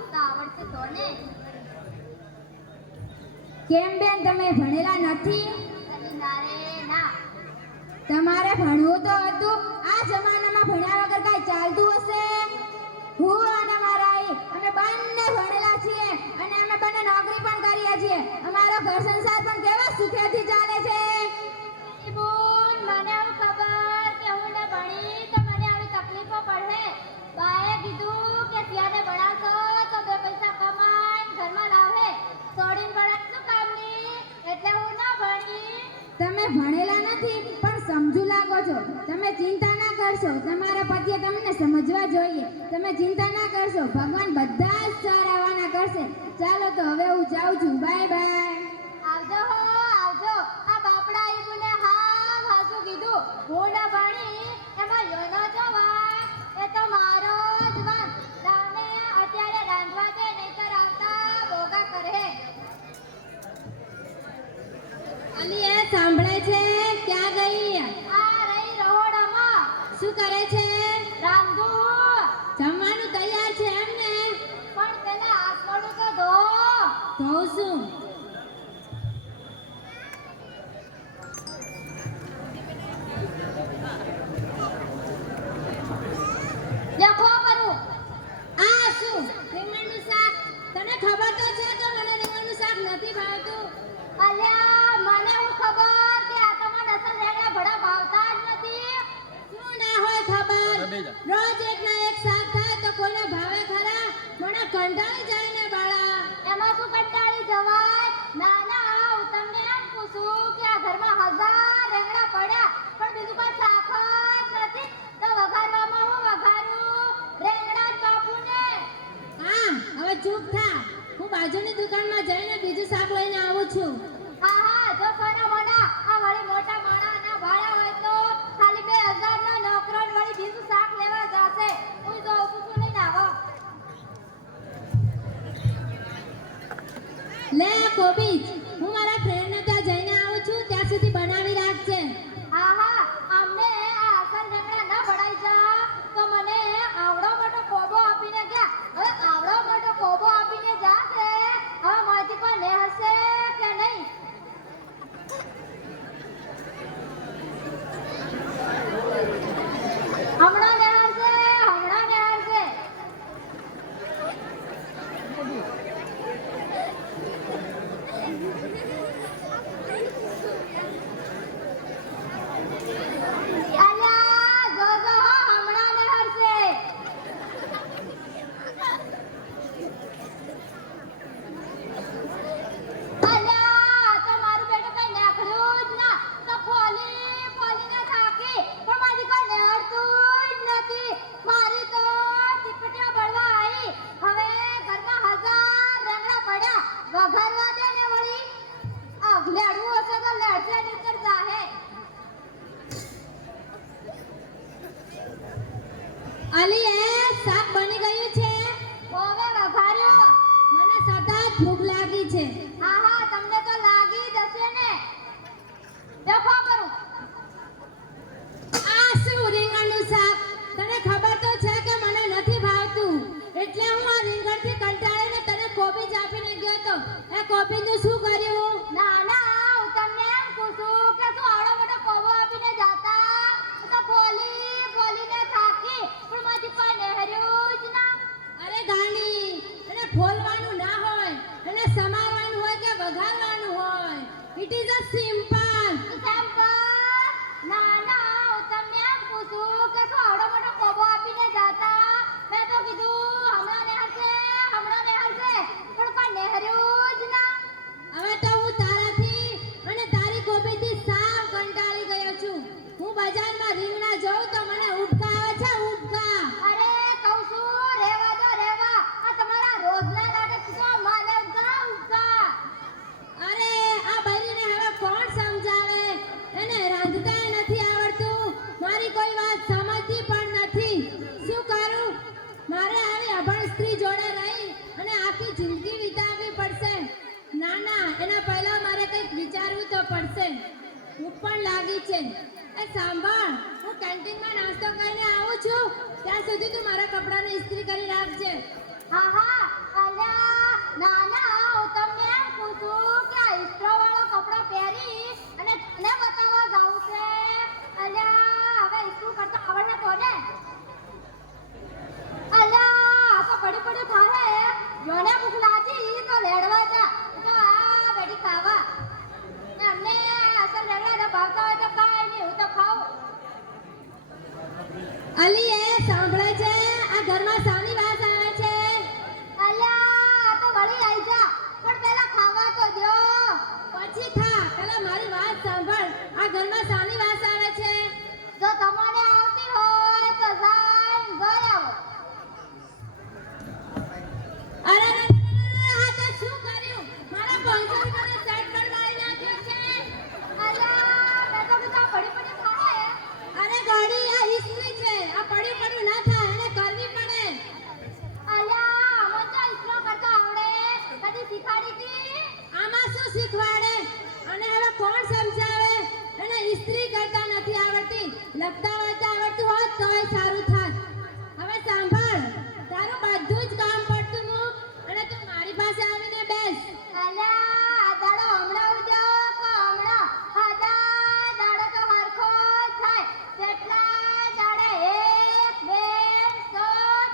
વાંચતા આવડશે તો ને. કેમ બેન તમે ભણેલા નથી? ના રે ના. તમારે ભણવું તો હતું. આ જમાનામાં ભણ્યા વગર કાંઈ ચાલતું હશે? હું અને મારા આઈ અમે બંને ભણેલા છીએ અને અમે બંને નોકરી પણ કરીએ છીએ. અમારો ઘર સંસાર પણ કેવા સુખેથી ચાલે છે. બોલ, મને એવું ખબર કે હું ને ભણી તો મને આવી તકલીફો પડે. બાએ કીધું કે ત્યાંને ભણાવશો તો બે પૈસા કમાઈને ઘરમાં લાવે. છોડીને ભણાવ શું કામની? એટલે હું ના ભણી. તમે ભણેલા નથી પણ સમજુ લાગો છો. તમે ચિંતા ના કરશો. તમારા પતિએ તમને સમજવા જોઈએ. તમે ચિંતા ના કરશો. ભગવાન બધા જ સારાવાના કરશે. ચાલો તો હવે હું જાઉં છું. Bye bye. આવજો હો આવજો. આ બાપડા ઈબુને હા હાસું કીધું. હું ના ભણી એમાં યોનો જવાય. એ તો મારો જ વાંક. દાને અત્યારે રાંધવા દે નહીતર આવતા બોગા કરે. અલી એ સાંભળે છે? ક્યાં ગઈ? આ રહી રહોડામાં. શું કરે છે? રાંધુ. જમવાનું તૈયાર છે એમ ને? પણ પેલા હાથ મોઢું તો ધો. ધોઉં છું. દેખો કરું. આ શું? રીંગણનું શાક. તને ખબર તો છે કે મને રીંગણનું શાક નથી ભાવતું. અલ્યા મને હું ખબર કે આ તમારા નસલ રેગડા ભડા ભાવતા જ નથી. શું ના હોય ખબર? રોજ એક ના એક શાક થાય તો કોઈને ભાવે ખરા? મને કંટાળી જાય ને બાળા. એમાં શું કંટાળી જવાય? ના ના હું તમને એમ પૂછું કે આ ઘરમાં 1000 રેગડા પડ્યા પણ બીજું કોઈ શાક જ નથી તો વઘારવામાં હું વઘારું? રેગડા જ કાપું ને. હા હવે ચૂપ થા. હું બાજુની દુકાનમાં જઈને બીજું શાક લઈને આવું છું. હા હા જો સોના મોના આ વળી મોટા માણાના ભાડા હોય તો ખાલી 2000 ના નોકરો વળી બીજું શાક લેવા જશે. હું જો ઉકુકુ લઈને આવો. લે કોબીજ, હું મારા ફ્રેન્ડને ત્યાં જઈને આવું છું. ત્યાં સુધી બનાવી રાખજે. હા હા અમને આ અસલ રેગડા ના ભડાઈ જા તો મને આવડો મોટો કોબો આપીને ગયા. હવે આવડો મોટો કોબો આપીને જાશે હવે મારી કોઈ ને હશે કે નહીં? હમણાં ને હશે હમણાં ને હશે. અલ્યા જો જો હો હમણાં ને હશે. અલ્યા તો મારું બેટું કઈ નાખ્યું જ ના તો ફોલીને થાકી પણ મારી કોઈ નેહરતું જ નથી. મારી તો ટીપટીઓ બળવા આવી. હવે ઘરમાં 1000 રેંગણા પડ્યા વઘારવા દે ને વળી. આ લેડવું હશે તો લેડશે નીકળ જાહે. અલી એ શાક બની ગયું છે. ઓવે વઘાર્યો. મને સતત ભૂખ લાગી છે. હા હા તમને તો લાગી જ હશે ને. દેખો કરું. આ શું રીંગણનું શાક? તને ખબર તો છે કે મને નથી ભાવતું. એટલે હું આ રીંગણથી કંટાળીને તને કોબીજ આપીને ગયો તો. એ કોબીજનું શું કર્યું? ના ના હું તમને એમ પૂછું કે શું આવડો મોટો કોબો આપીને જાતા તો બોલીને થાકી પણ મારી કોઈ નેહર્યું જ ના. અરે ગાંડી, એને ફોલવાનું ના હોય. એને સમારવાનું હોય કે વઘારવાનું હોય. It is a simple. ના ના હું તમને એમ પૂછું કે શું આવડો મોટો કોબો આપીને જાતા. મેં તો કીધું હમણાં નેહરશે પણ કોઈ નેહર્યું જ ના. હવે તો હું તારાથી અને તારી કોબીજથી સાવ કંટાળી ગયો છું. હું બજારમાં રીંગણા જોઉં તો મને ઉબકા આવે છે, ઉબકા. અરે કહું છું રેવા દો રેવા. આ તમારા રોજના નાટક તો મને ઉગા. અરે આ બૈરીને હવે કોણ સમજાવે? એને રાંધતાય નથી આવડતું. મારી કોઈ વાત સમજતી પણ નથી. શું કરું? મારે આવી અભણ સ્ત્રી જોડે રહી અને આખી જિંદગી વિતાવવી પડશે. ના ના, એના પહેલા મારે કંઈક વિચારવું તો પડશે. ભૂખ પણ લાગી છે. એ સાંભળ, હું કેન્ટીનમાં નાસ્તો કરીને આવું છું. ત્યાં સુધી તું મારા કપડાને ઇસ્ત્રી કરી રાખજે. હા હા આ ઘરમાં શાની વાસ આવે છે? અલ્યા આ તો વળી આઈ જા પણ પેલા ખાવા તો દ્યો. પછી ખા, પેલા મારી વાત સાંભળ. આ ઘરમાં શાની વાસ આવે છે? જો તમને આવતી હોય તો જાઈને જોઈ આવો. અરે રે રે રે, આ તે શું કર્યું? મારા 500 રૂપિયાનો સેટ પણ વાળી નાખ્યો છે. અલ્યા મેં તો કીધું આ પડી પડી ખાય. અરે ગાડી, આ ઇસ્ત્રી છે. આ પડ્યું પડ્યું ના થાય, એને કરવી પડે. અલ્યા મને તો ઇસરો કરતા આવડે. કદી શીખાડી હતી? આમાં શું શીખવાડે? અને હવે કોણ સમજાવે? એને ઇસ્ત્રી કરતા નથી આવડતી. લખતા વાંચતા આવડતું હોત તોય સારું થાત. હવે સાંભળ, તારું બધું જ કામ પડતું મૂક અને તું મારી પાસે આવીને બેસ. અલ્યા આ દાડો હમણાં ઉડ્યો કે હમણાં? હાદા દાડો તો હરખો જ થાય. કેટલા દાડા 1 2 100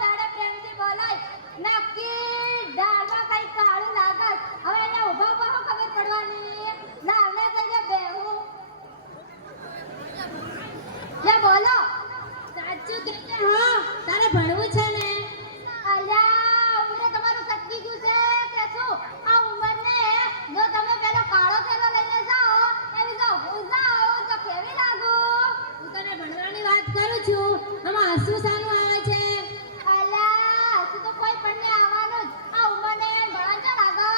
દાડા પ્રેમથી બોલાય. નક્કી દાળમાં કઈ કાળું લાગત. હવે એને ઊભા ઊભા શું ખબર પડવાની? દાળને કઈને બેહું. લે બોલો. સાચું કહેજે હો, તારે ભણવું છે ને? અલ્યા ઉંમરે તમારું સટકી ગયું છે કે શું? આ ઉંમરને જો તમે પેલો કાળો થેલો લઈને જાઓ એવી જો હું જાઉં તો કેવી લાગુ? હું તને ભણવાની વાત કરું છું, આમાં હસવું શાનું આવે છે? અલ્યા હસું તો કોઈ પણ ને આવવાનું જ. આ ઉંમરને ભણવા ચા લાગો?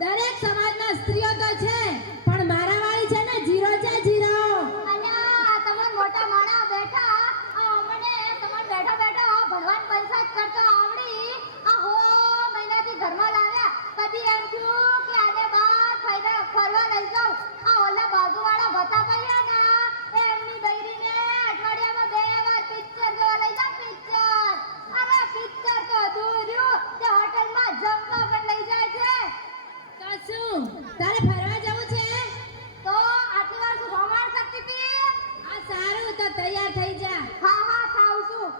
દરેક સમાજમાં સ્ત્રીઓ તો છે, પણ મારા વાળી છે ને જીરો છે, જીરો. અલ્યા તમે મોટા માણા બેઠા આ ઉંમરને તમારે બેઠા બેઠા ભણવાન પૈસા જ કરતો આવડી. આ હો મહિનાથી ઘરમાં લાવ્યા. કદી એમ થયું કે આને બાર ફરવા લઈ જાઉં. આ ઓલા બાજુવાળા ભતા કર્યા ના એમની બૈરીને અઠવાડિયામાં 2 વાર પિક્ચર જોવા લઈ જાઉં. પિક્ચર અરે પિક્ચર તો દૂર રહ્યું તે હોટલમાં જમવા પણ લઈ જાય છે. કશું તારે ફરવા જવું છે? તો આટલી વાર શું ભમાણ કરતી હતી? આ સારું, તો તૈયાર થઈ જા. હા હા થાઉં છું.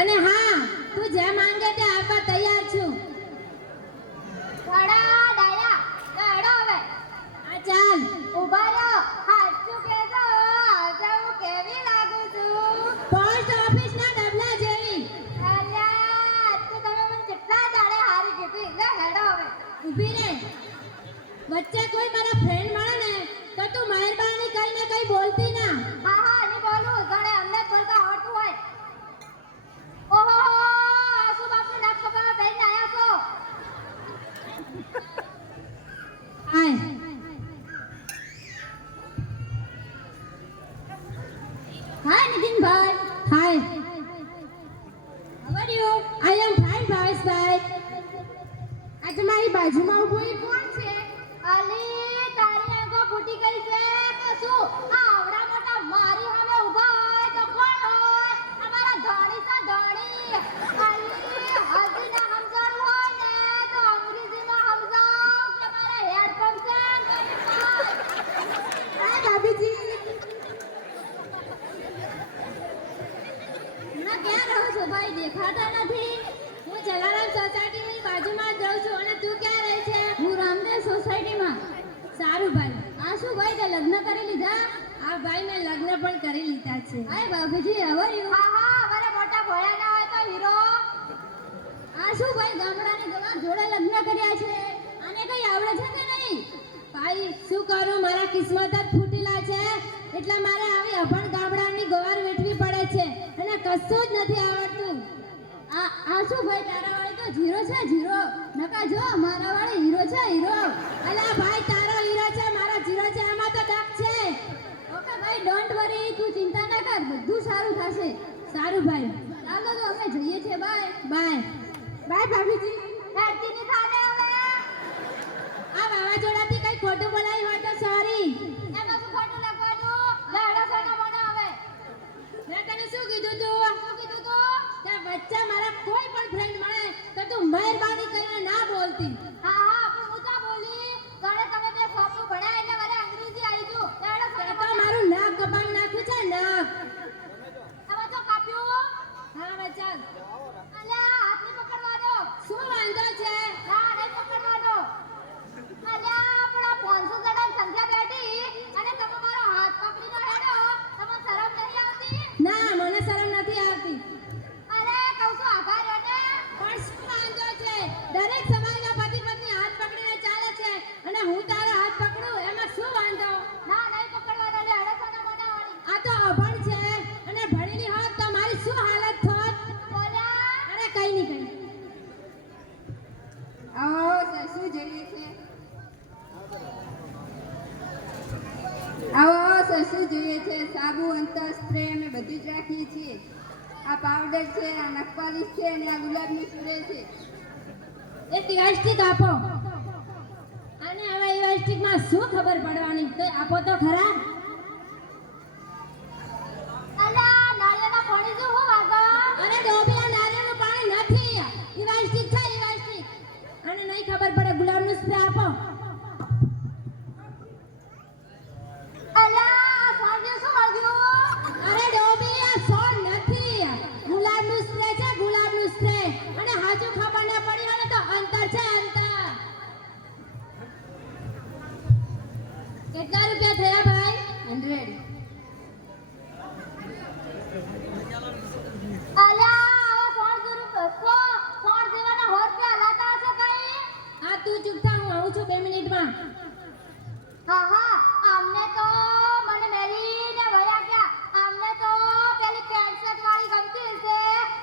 અને હા, તું જે માંગે તે આપવા તૈયાર છું. ઘડા ડાયા ગડો હવે આ ચાલ. ઉભા રહો. હાચું કહેજો આજે હું કેવી લાગુ છું? પોસ્ટ ઓફિસના ડબલા જેવી. અલ્યા તું તમે મને કેટલા દાડે હારી કીધી. લે હેડો હવે. ઊભી રહે. વચ્ચે કોઈ મારા ફ્રેન્ડ મળે ને તો તું મહેરબાની કરીને કઈ બોલતી ના. હા હા નહીં બોલું. જાણે અમને જ બોલતા આવડતું હોય. ઓહો આસુ બાપનું નાક કપાવા બેન આયા છો. હાય. હાય નિતિનભાઈ. હાય. How are you? I am fine, ભાવેશભાઈ. આ તમારી બાજુમાં ઊભો એ કોણ છે? અલી તારી આંખો ફૂટી ગઈ છે કે શું? આ આવડા મોટા મારી સામે ઊભા હોય તો કોણ હોય? અમારા ધણી સા ધણી. અલી હજી ના સમજાવું હોય ને તો અંગ્રેજીમાં સમજાવ કે મારા હેડપંપ છે આ ભાભીજી. ના ક્યાં રહો છો ભાઈ? દેખાતા નથી. હું જલારામ સોસાયટીની બાજુમાં જ રહું છું. અને તું ક્યાં રહે છે? હું રામદેવ સોસાયટીમાં. સારું ભાઈ. આ શું ભાઈ તે લગ્ન કરી લીધા? આ ભાઈ મેં લગ્ન પણ કરી લીધા છે. હાય બાબુજી how are you? હા હા અમારા મોટા ભોળા ના હોય તો હીરો. આ શું ભાઈ ગામડાની ગવા જોડે લગ્ન કર્યા છે? આને કઈ આવડે છે કે નહીં? ભાઈ શું કરું, મારા કિસ્મત જ ફૂટેલા છે એટલે મારે આવી અભણ ગામડાની ગવાર વેઠવી પડે છે અને કશું જ નથી આવડતું. આ શું ભાઈ તારા વાળી તો ઝીરો છે ઝીરો. નકા જો મારા વાળી હીરો છે હીરો. અલા ભાઈ, તારો હીરો છે, મારો જીરો છે, આમાં તો ડક છે. ઓકે ભાઈ ડોન્ટ વરી તું ચિંતા ના કર બધું સારું થશે. સારું ભાઈ. ચાલો તો અમે જઈએ છીએ. Bye bye. બાય ભાભીજી. હેડતી ની થાને હવે. આ વાવાઝોડાથી કઈ ખોટું બોલાયું હોય તો સોરી. એમાં શું ખોટું લખવાનું? લેડો સોના મોના હવે. મેં તને શું કીધું તું? શું કીધું તું? કે વચ્ચે મારા કોઈ પણ ફ્રેન્ડ મળે તો તું મહેરબાની કરીને ના બોલતી. હા હા પણ હું તો બોલી. ઘરે તમે બે સોપનું ભણાય એટલે મારે અંગ્રેજી આવી ગયું. લેડો તે સોના તો મોના. મારું નાક કપાવી નાખ્યું છે, નાક. હવે તો કાપ્યું. હા હવે ચાલ. અલ્યા હાથ ની પકડવા દો. શું વાંધો છે? ના નહીં પકડવા દો. અલ્યા પણ આ 500 જણાની સંખ્યા બેઠી અને તમે મારો હાથ પકડીને હેડો. તમને શરમ નહીં આવતી? ના, મને શરમ નથી બધું જ રાખીએ છીએ. આ પાવડર છે, આ નખપાલિશ છે અને આ ગુલાબનું સ્પ્રે છે. એક ઇલાસ્ટિક આપો. અને હવે ઇલાસ્ટિકમાં શું ખબર પડવાની, તો આપો તો ખરા. અલા નાળિયેરના પાણી જો હું વાગો. અરે ડોબી, આ નારિયેળનું પાણી નથી, ઇલાસ્ટિક છે, ઇલાસ્ટિક. અને નહીં ખબર પડે, ગુલાબનું સ્પ્રે આપો. અલા આ સાંજે શું વાગ્યું? અરે ડોબી, આ સોળ નથી, ગુલાબનું સ્પ્રે છે, ગુલાબનું સ્પ્રે. અને હાજુ ખબર ના પડી હોય ને તો અંતર છે, અંતર. કેટલા રૂપિયા થયા ભાઈ? 100. અલા આવા 100 જેવાના હોત કે હલાતા હશે કઈ? આ તું ચૂપ થા, હું આવું છું 2 મિનિટમાં. હા આમને તો મને મેલીને વયા ગયા. આમને તો પેલી પેન્ટ શર્ટ વાળી ગમતી હશે,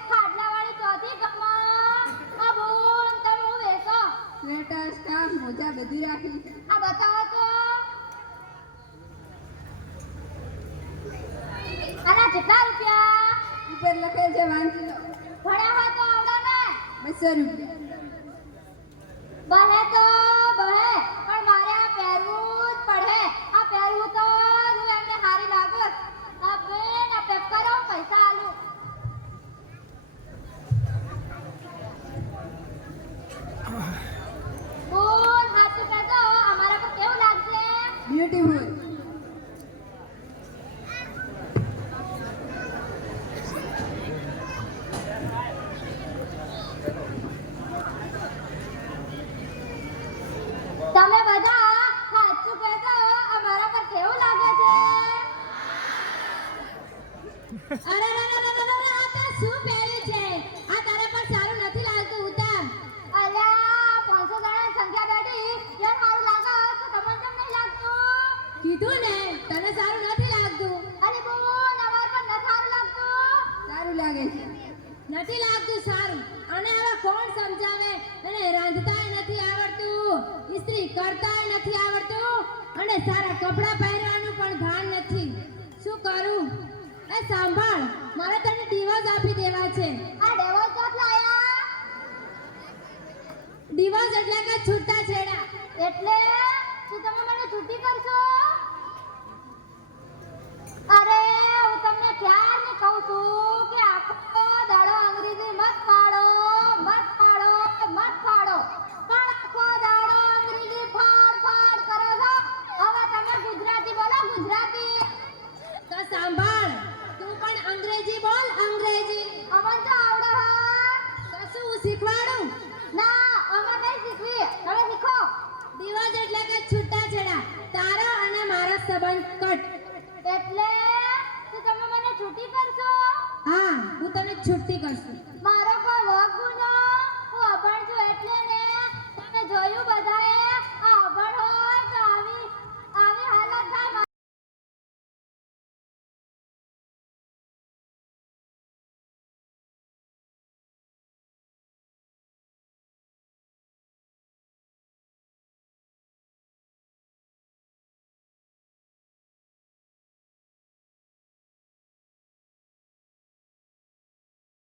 ખાડલા વાળી ચોથી ગમે. આ બોન તમે હું વેચો? સ્વેટર, સ્કાર્ફ, મોજા બધું રાખી. આ બતાવો તો. આના કેટલા રૂપિયા? ઉપર લખેલ છે વાંચી લો. ભણ્યા હોય તો આવડે ને? 200 રૂપિયા. બહે તો બહે, પણ મારે આ પહેરવું જ પડે. આ પહેરવું તો હું એમને હારી લાગત. આ બેન આ પેક કરો, પૈસા આલું. બોલ હાથું કહેજો, અમારા પર કેવું લાગશે? બ્યુટીફુલ. તમે બધા સાચું કહેજો, અમારા પર કેવું લાગે છે? અરે આ તો શું પહેર્યું છે? આ તારા પર સારું નથી લાગતું, ઉતાર. અલ્યા 500 જણાની સંખ્યા બેઠી, યાર સારું લાગે તો તમને કેમ નહીં લાગતું? કીધું ને તને સારું નથી લાગતું. અરે બોન અમાર પર ન સારું લાગતું. સારું લાગે છે. નથી લાગતું સારું. અને હવે કોણ સમજાવે? અને રાંધતાય નથી આવડતું, ઇસ્ત્રી કરતાય નથી આવડતું, અને સારા કપડાં પહેરવાનું પણ ભાન નથી. શું કરું? એ સાંભળ, મારે તને ડિવોર્સ આપી દેવા છે. આ ડેવોસ કોટ લાયા? ડિવોર્સ એટલે કે છૂટાછેડા. એટલે શું તમે મને છૂટી કરશો? અરે હું તમને ક્યારની કહું છું કે આખો દાડો અંગ્રેજી મત પાડો, મત પાડો, મત પાડો. પણ આખો દાડો અંગ્રેજી ફાડ ફાડ કરો છો. હવે તમે ગુજરાતી બોલો, ગુજરાતી. તો સાંભળ, તું પણ અંગ્રેજી બોલ, અંગ્રેજી. અમને તો આવડે હા. તો શું હું શીખવાડું? ના અમે નહીં શીખવી, તમે શીખો. ડિવોર્સ એટલે કે છૂટાછેડા, તારો અને મારો સંબંધ કટ. એટલે શું તમે મને છૂટી કરશો? હા, હું તને છુટ્ટી કરશું.